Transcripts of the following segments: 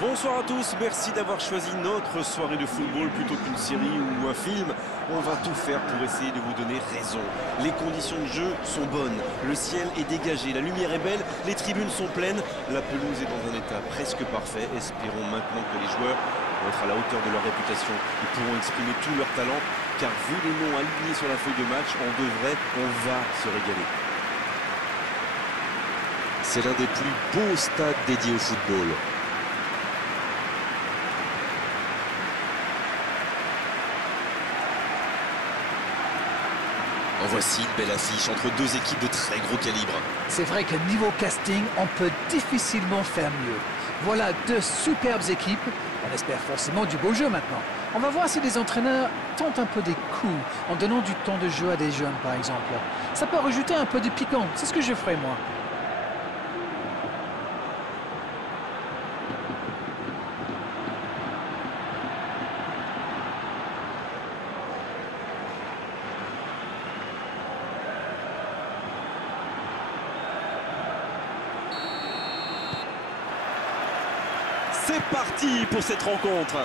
Bonsoir à tous, merci d'avoir choisi notre soirée de football plutôt qu'une série ou un film. On va tout faire pour essayer de vous donner raison. Les conditions de jeu sont bonnes, le ciel est dégagé, la lumière est belle, les tribunes sont pleines, la pelouse est dans un état presque parfait. Espérons maintenant que les joueurs vont être à la hauteur de leur réputation. Ils pourront exprimer tout leur talent, car vu les noms alignés sur la feuille de match, on va se régaler. C'est l'un des plus beaux stades dédiés au football. En voici une belle affiche entre deux équipes de très gros calibre. C'est vrai que niveau casting, on peut difficilement faire mieux. Voilà deux superbes équipes. On espère forcément du beau jeu maintenant. On va voir si les entraîneurs tentent un peu des coups en donnant du temps de jeu à des jeunes, par exemple. Ça peut rajouter un peu de piquant. C'est ce que je ferai, moi. C'est parti pour cette rencontre.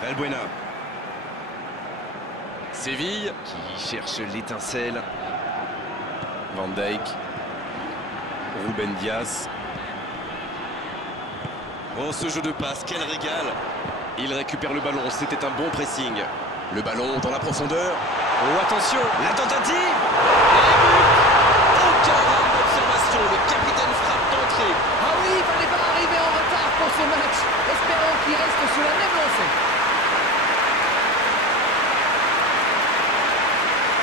Valbuena. Séville qui cherche l'étincelle. Van Dijk. Ruben Dias. Oh, ce jeu de passe, quel régal. Il récupère le ballon, c'était un bon pressing. Le ballon dans la profondeur. Oh, attention, la tentative. Et but. Aucun rame d'observation, le capitaine frappe d'entrée. Ah oui, il fallait pas arriver en retard pour ce match. Espérons qu'il reste sur la même lancée.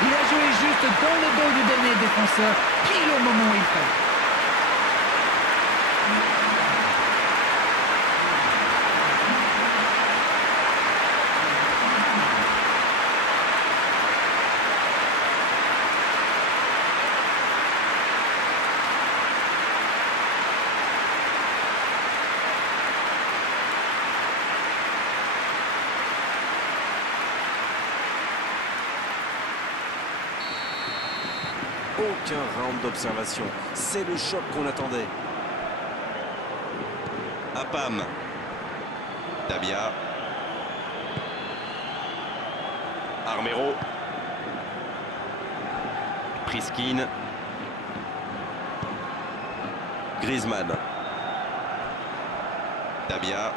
Il a joué juste dans le dos du dernier défenseur, pile au moment où il fallait. Aucun round d'observation. C'est le choc qu'on attendait. Apam. Tabia. Armero. Priskin. Griezmann. Tabia.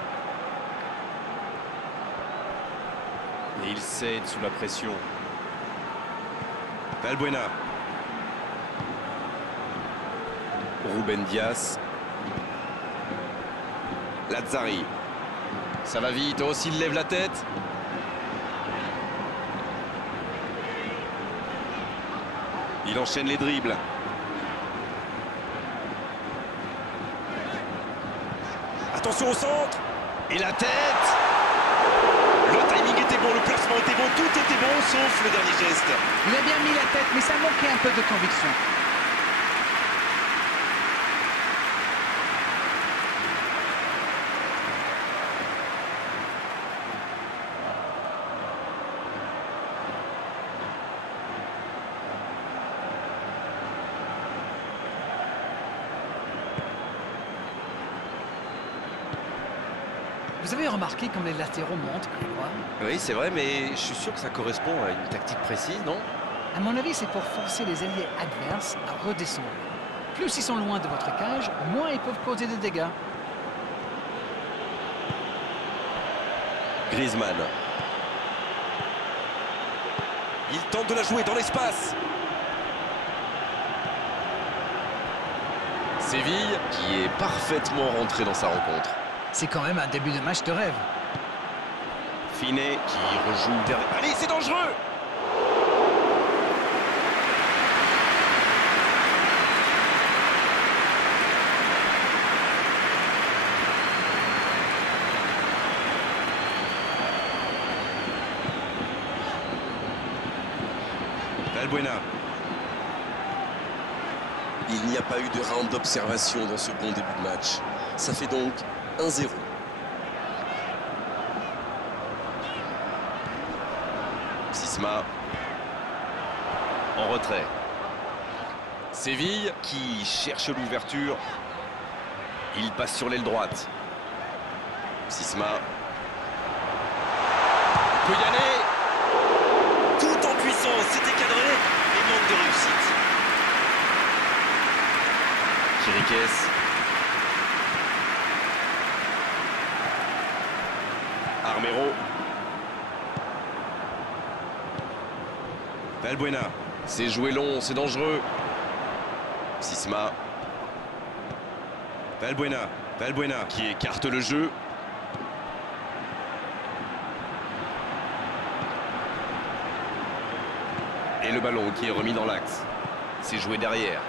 Et il cède sous la pression. Valbuena. Ruben Dias. Lazzari. Ça va vite. Oh, s'il lève la tête. Il enchaîne les dribbles. Attention au centre. Et la tête. Le timing était bon, le placement était bon, tout était bon, sauf le dernier geste. Il a bien mis la tête, mais ça manquait un peu de conviction. Vous avez remarqué comme les latéraux montent, Grégoire? Oui, c'est vrai, mais je suis sûr que ça correspond à une tactique précise, non? À mon avis, c'est pour forcer les alliés adverses à redescendre. Plus ils sont loin de votre cage, moins ils peuvent causer de dégâts. Griezmann. Il tente de la jouer dans l'espace. Séville qui est parfaitement rentré dans sa rencontre. C'est quand même un début de match de rêve. Finet qui rejoue derrière. Allez, c'est dangereux! Valbuena. Il n'y a pas eu de round d'observation dans ce bon début de match. Ça fait donc 1-0. Sisma. En retrait. Séville qui cherche l'ouverture. Il passe sur l'aile droite. Sisma. Peut y aller. Tout en puissance, c'était cadré et manque de réussite. Chiriques. Armero. Valbuena. C'est joué long, c'est dangereux. Sisma. Valbuena qui écarte le jeu. Et le ballon qui est remis dans l'axe. C'est joué derrière.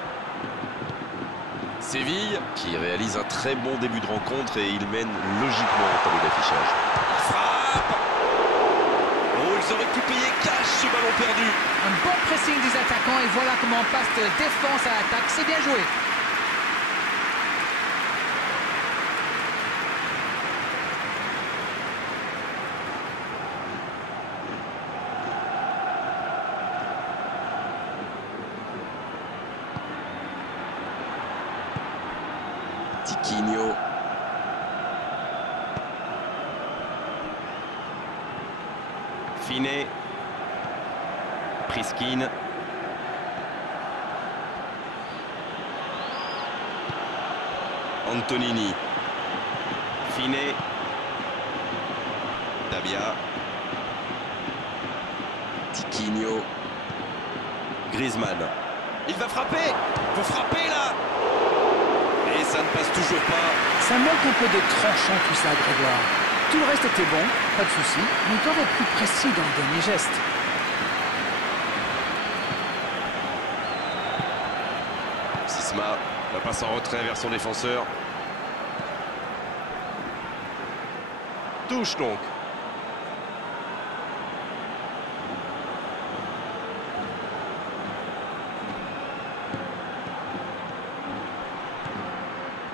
Séville Qui réalise un très bon début de rencontre et il mène logiquement au tableau d'affichage. frappe. Oh, ils auraient pu payer cash ce ballon perdu. Un bon pressing des attaquants et voilà comment on passe de défense à attaque. C'est bien joué. Tiquinho. Finet. Priskin. Antonini. Finet. Dabia. Tiquinho. Griezmann. Il va frapper. Faut frapper là. Et ça ne passe toujours pas. Ça manque un peu de tranchant tout ça, Grégoire. Tout le reste était bon, pas de souci, mais il doit être plus précis dans le dernier geste. Sisma. La passe en retrait vers son défenseur. Touche donc.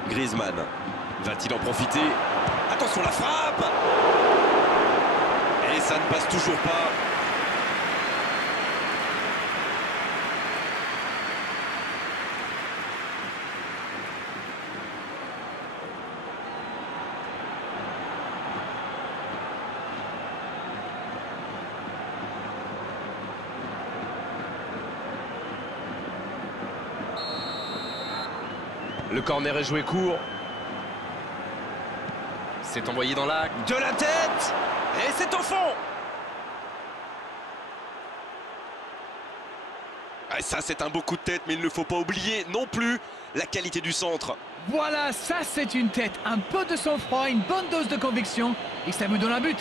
Griezmann. Va-t-il en profiter? Attention la frappe. Et ça ne passe toujours pas. Le corner est joué court. C'est envoyé dans l'axe. De la tête. Et c'est au fond. Ah, ça, c'est un beau coup de tête, mais il ne faut pas oublier non plus la qualité du centre. Voilà, ça c'est une tête. Un peu de sang-froid, une bonne dose de conviction, et ça me donne un but.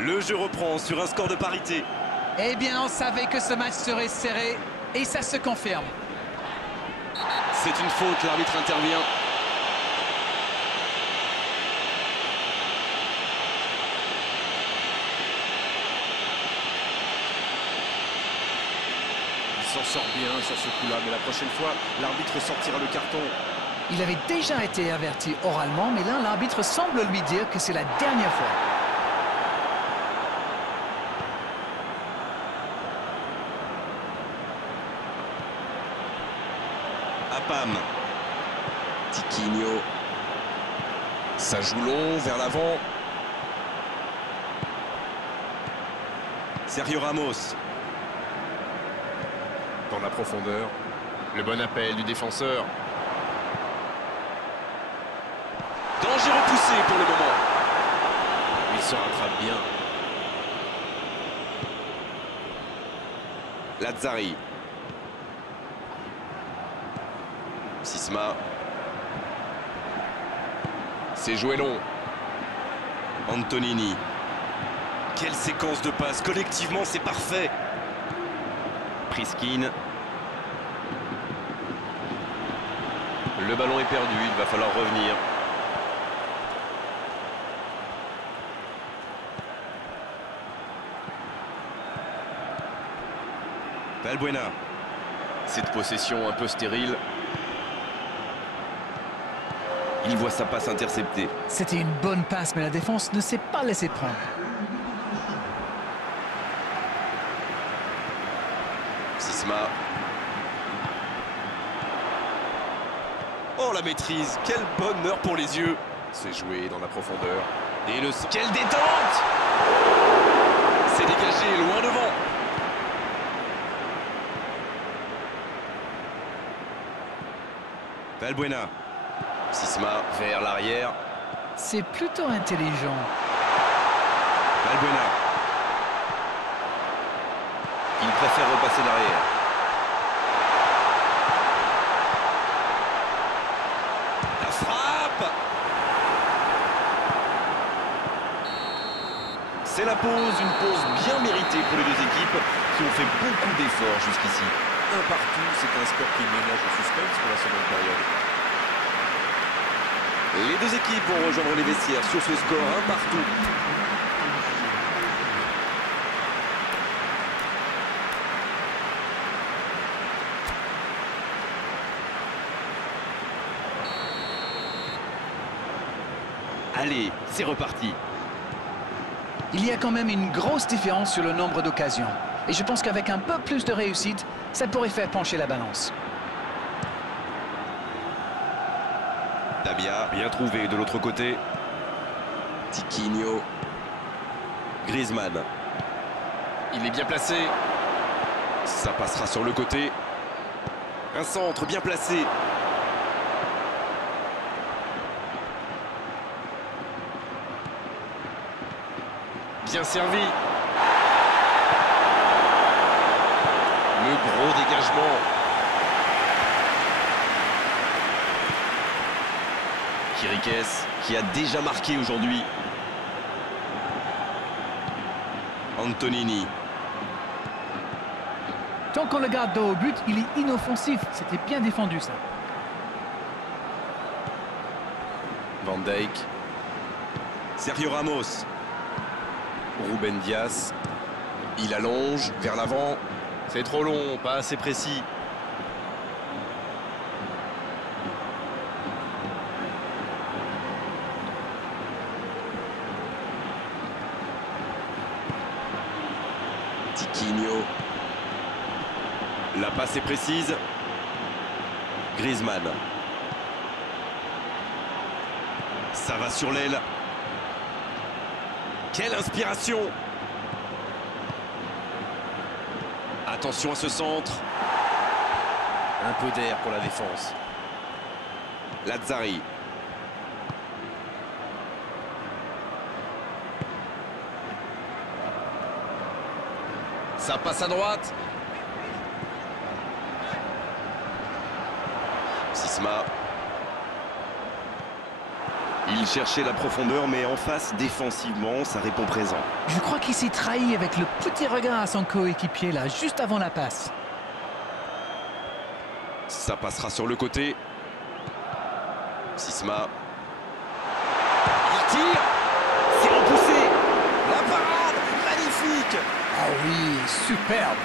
Le jeu reprend sur un score de parité. Eh bien, on savait que ce match serait serré, et ça se confirme. C'est une faute, l'arbitre intervient. Il s'en sort bien sur ce coup-là, mais la prochaine fois, l'arbitre sortira le carton. Il avait déjà été averti oralement, mais là, l'arbitre semble lui dire que c'est la dernière fois. Apam. Tiquinho. Ça joue long vers l'avant. Sergio Ramos. Dans la profondeur. Le bon appel du défenseur. Danger repoussé pour le moment. Il se rattrape bien. Lazzari. Sisma. C'est joué long. Antonini. Quelle séquence de passes. Collectivement, c'est parfait. Priskin. Le ballon est perdu, il va falloir revenir. Valbuena. Cette possession un peu stérile. Il voit sa passe interceptée. C'était une bonne passe, mais la défense ne s'est pas laissée prendre. Sisma. Oh, la maîtrise. Quelle bonne heure pour les yeux. C'est joué dans la profondeur. Et le... Quelle détente! C'est dégagé, loin devant. Valbuena. Sisma vers l'arrière. C'est plutôt intelligent. Valbuena. Il préfère repasser derrière. La frappe. C'est la pause, une pause bien méritée pour les deux équipes qui ont fait beaucoup d'efforts jusqu'ici. Un partout, c'est un score qui ménage le suspense pour la seconde période. Les deux équipes vont rejoindre les vestiaires sur ce score un partout. Allez, c'est reparti. Il y a quand même une grosse différence sur le nombre d'occasions. Et je pense qu'avec un peu plus de réussite, ça pourrait faire pencher la balance. Dabia, bien trouvé de l'autre côté. Tiquinho. Griezmann. Il est bien placé. Ça passera sur le côté. Un centre bien placé. Bien servi. Le gros dégagement. Chiriques qui a déjà marqué aujourd'hui. Antonini. Tant qu'on le garde dos au but, il est inoffensif. C'était bien défendu, ça. Van Dijk. Sergio Ramos. Ruben Dias. Il allonge vers l'avant. C'est trop long, pas assez précis. Tiquinho. La passe est précise. Griezmann. Ça va sur l'aile. Quelle inspiration! Attention à ce centre. Un peu d'air pour la défense. Lazzari. Ça passe à droite. Sisma. Il cherchait la profondeur, mais en face, défensivement, ça répond présent. Je crois qu'il s'est trahi avec le petit regard à son coéquipier, là, juste avant la passe. Ça passera sur le côté. Sisma. Il tire. C'est repoussé. La parade. Magnifique. Ah oui, superbe.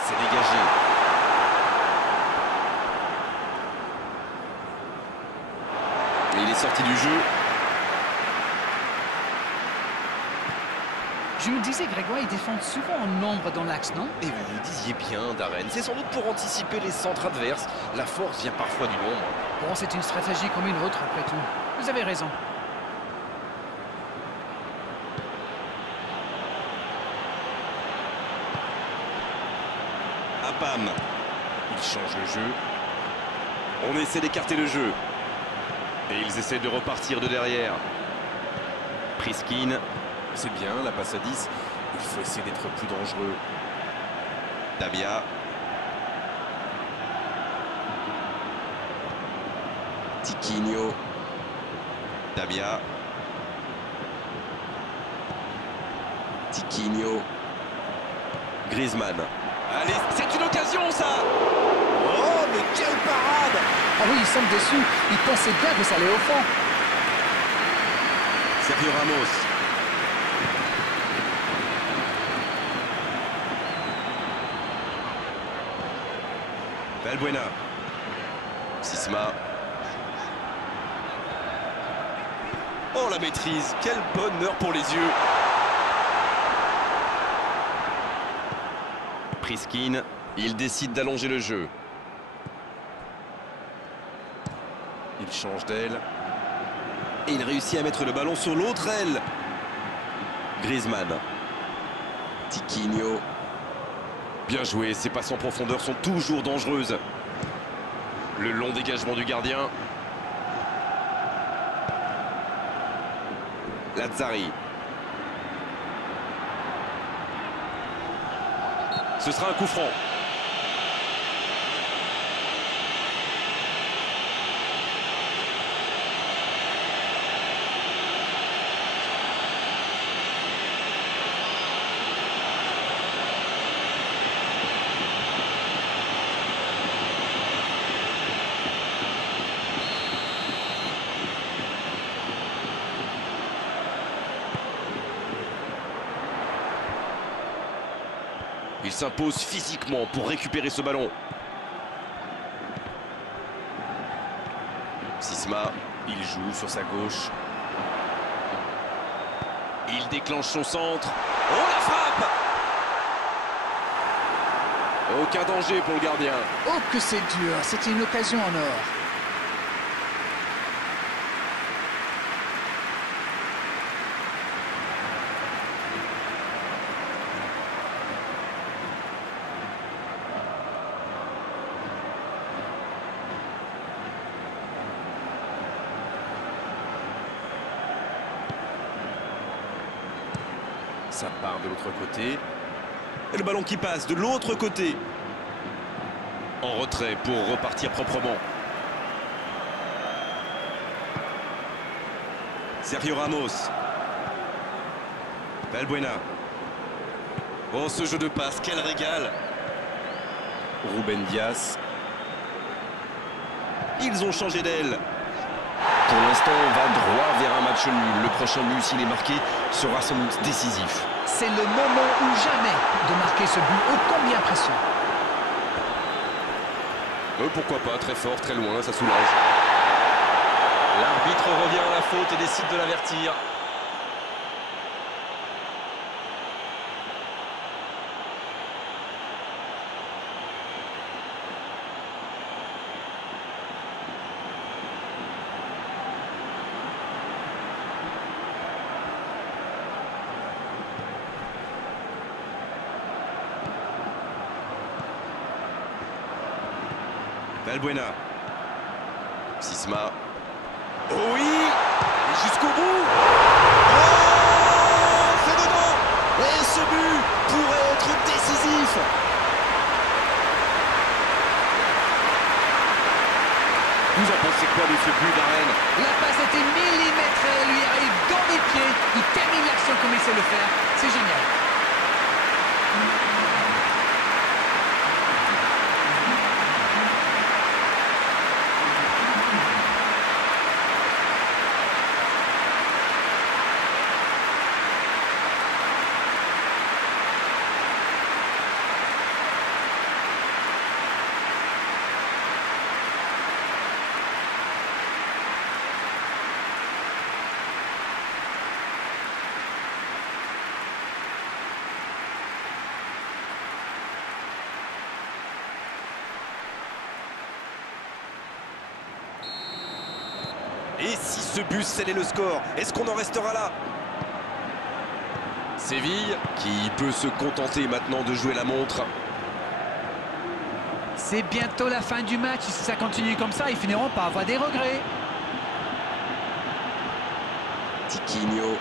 C'est dégagé. Et il est sorti du jeu. Je me disais, Grégoire, ils défendent souvent en nombre dans l'axe, non? Et vous vous disiez bien, Darren, c'est sans doute pour anticiper les centres adverses. La force vient parfois du nombre. Bon, c'est une stratégie comme une autre, après tout. Vous avez raison. Pam. Il change le jeu. On essaie d'écarter le jeu. Et ils essaient de repartir de derrière. Priskin. C'est bien, la passe à 10. Il faut essayer d'être plus dangereux. Dabia. Tiquinho. Dabia. Tiquinho. Griezmann. Allez, c'est une occasion ça. Oh, mais quelle parade! Ah oui, il semble déçu. Il pensait bien que ça allait au fond. Sergio Ramos. Valbuena. Sisma. Oh, la maîtrise. Quel bonheur pour les yeux. Priskin. Il décide d'allonger le jeu. Il change d'aile. Et il réussit à mettre le ballon sur l'autre aile. Griezmann. Tiquinho. Bien joué, ces passes en profondeur sont toujours dangereuses. Le long dégagement du gardien. Lazzari. Ce sera un coup franc. Il s'impose physiquement pour récupérer ce ballon. Sisma, il joue sur sa gauche. Il déclenche son centre. Oh, la frappe! Aucun danger pour le gardien. Oh, que c'est dur. C'était une occasion en or. Ça part de l'autre côté. Et le ballon qui passe de l'autre côté. En retrait pour repartir proprement. Sergio Ramos. Valbuena. Oh, ce jeu de passe, quel régal. Ruben Dias. Ils ont changé d'aile. Pour l'instant, on va droit vers un match nul. Le prochain but, s'il est marqué, sera sans doute décisif. C'est le moment ou jamais de marquer ce but ô combien précieux. Pourquoi pas, très fort, très loin, ça soulage. L'arbitre revient à la faute et décide de l'avertir. Valbuena. Sisma. Oh oui! Jusqu'au bout! Oh! C'est dedans! Et ce but pourrait être décisif! Vous en pensez quoi de ce but d'Arène? La passe était millimétrée, elle lui arrive dans les pieds. Il termine l'action comme il sait le faire. C'est génial. Et si ce but scellait le score, est-ce qu'on en restera là? Séville qui peut se contenter maintenant de jouer la montre. C'est bientôt la fin du match. Si ça continue comme ça, ils finiront par avoir des regrets. Tiquinho.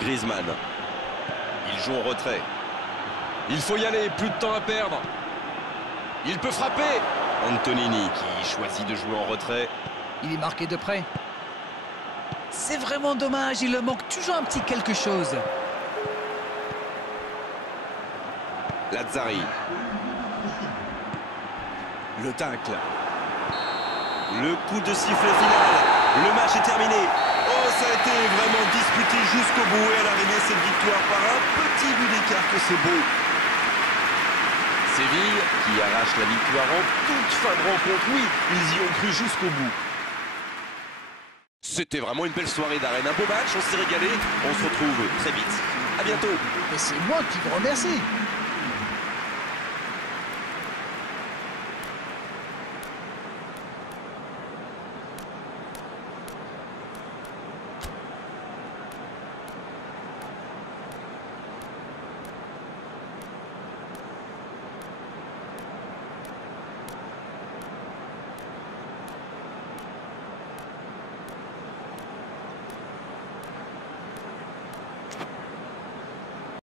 Griezmann. Il joue en retrait. Il faut y aller, plus de temps à perdre. Il peut frapper. Antonini qui choisit de jouer en retrait. Il est marqué de près. C'est vraiment dommage, il leur manque toujours un petit quelque chose. Lazzari. Le tacle. Le coup de sifflet final. Le match est terminé. Oh, ça a été vraiment disputé jusqu'au bout. Et à l'arrivée, cette victoire par un petit but d'écart que c'est beau. Séville qui arrache la victoire en toute fin de rencontre. Oui, ils y ont cru jusqu'au bout. C'était vraiment une belle soirée d'arène. Un beau match, on s'est régalé. On se retrouve très vite. À bientôt. Et c'est moi qui vous remercie.